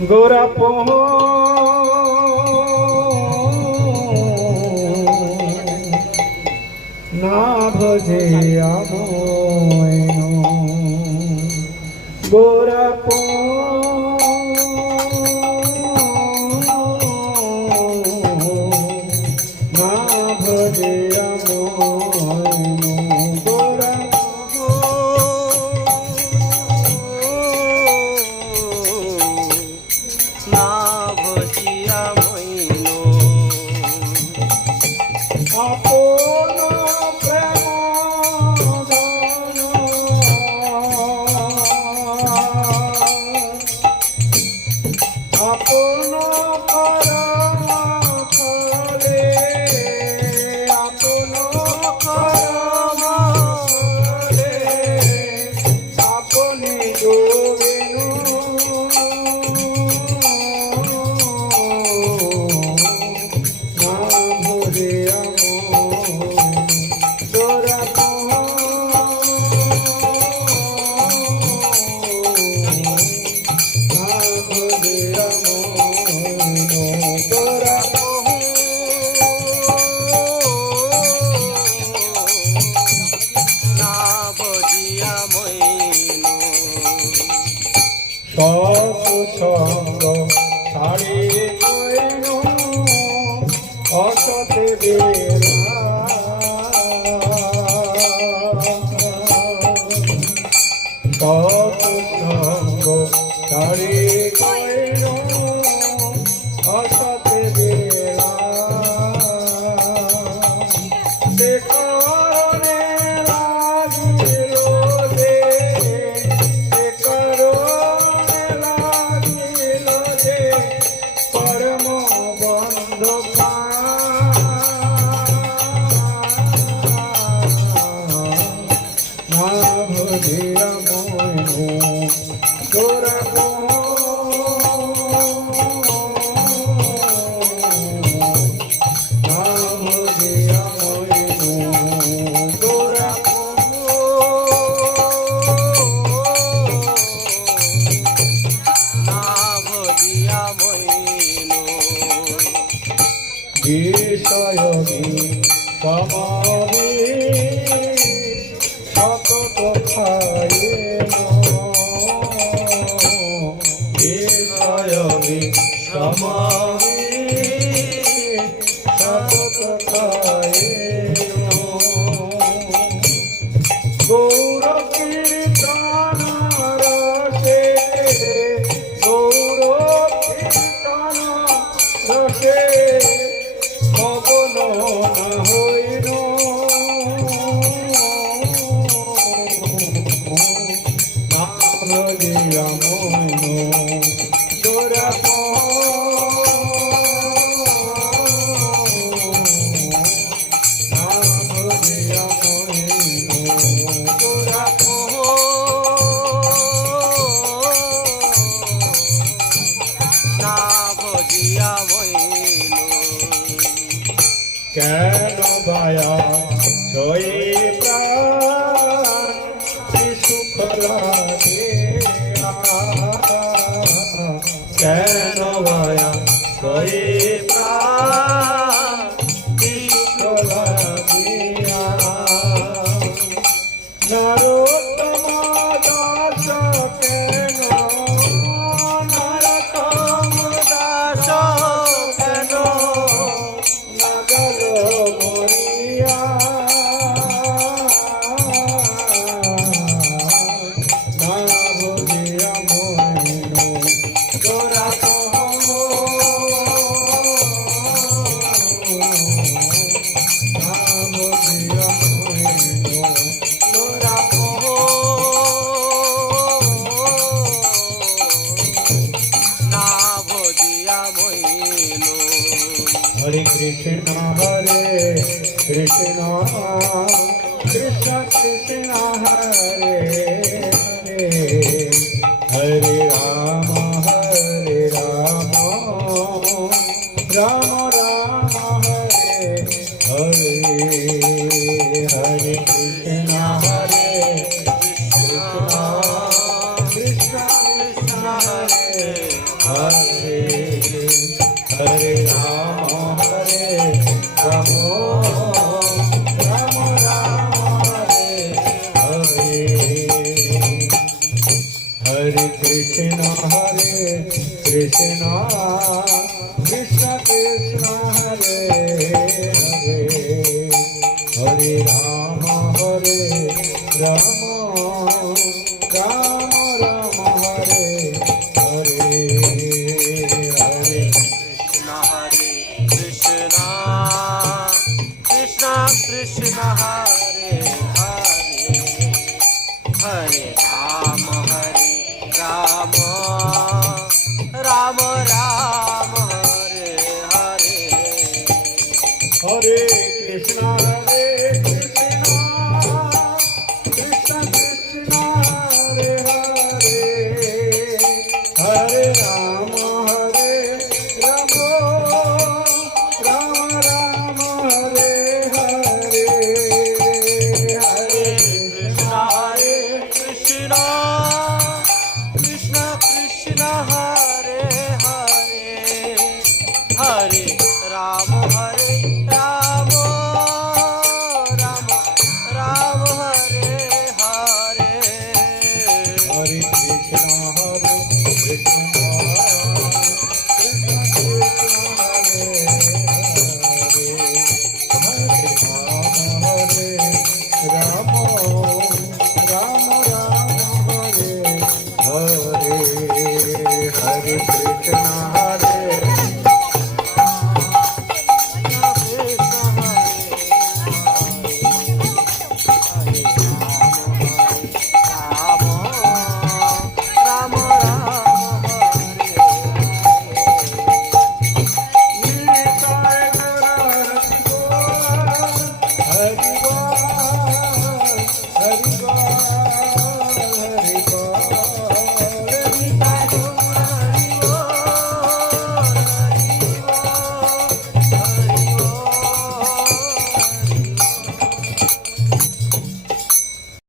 গোরাপ না ভজে আময় গোরাপ না ভজে সৎসঙ্গ ছাড়ি অসতে বেলা সৎসঙ্গ ছাড়ি অসতে বেলা বিষয়ী সমাবি সতত খায়ে বিষয়ী সমাবি সতত খায়ে গৌর কীর্তন রসে গৌর কীর্তন রসে মগন না হইল মারিয়া মন গোরাপ মারিয়া মন গোরাপ না ভজিয়া মইল কেন দয়া জয়ী প্রাণ সুখ লাগে কেন দয়া জয়ী প্রাণ সুখ লাগিয়া নরোত্তম দাস কেন নরোত্তম দাস কেন Hare Krishna Krishna Krishna Krishna Hare Hare Hare Rama Rama Rama Hare Hare Hare Krishna Krishna Krishna Hare Hare Rama Hare Rama Rama Rama Hare Hare Hare Krishna Krishna Krishna Krishna Hare Hare Hare Rama Rama Rama Hare Hare Hare Krishna Krishna Krishna Hare Hare Hare Rama Rama Rama Hare Hare Hare Krishna Krishna Krishna Hare Hare Hare Rama Rama Rama Hare Hare Hare Krishna Krishna Krishna Krishna Hare Hare Hare Rama Rama Rama Hare Hare Hare Krishna Krishna Rama Rama Hare Hare Hare Krishna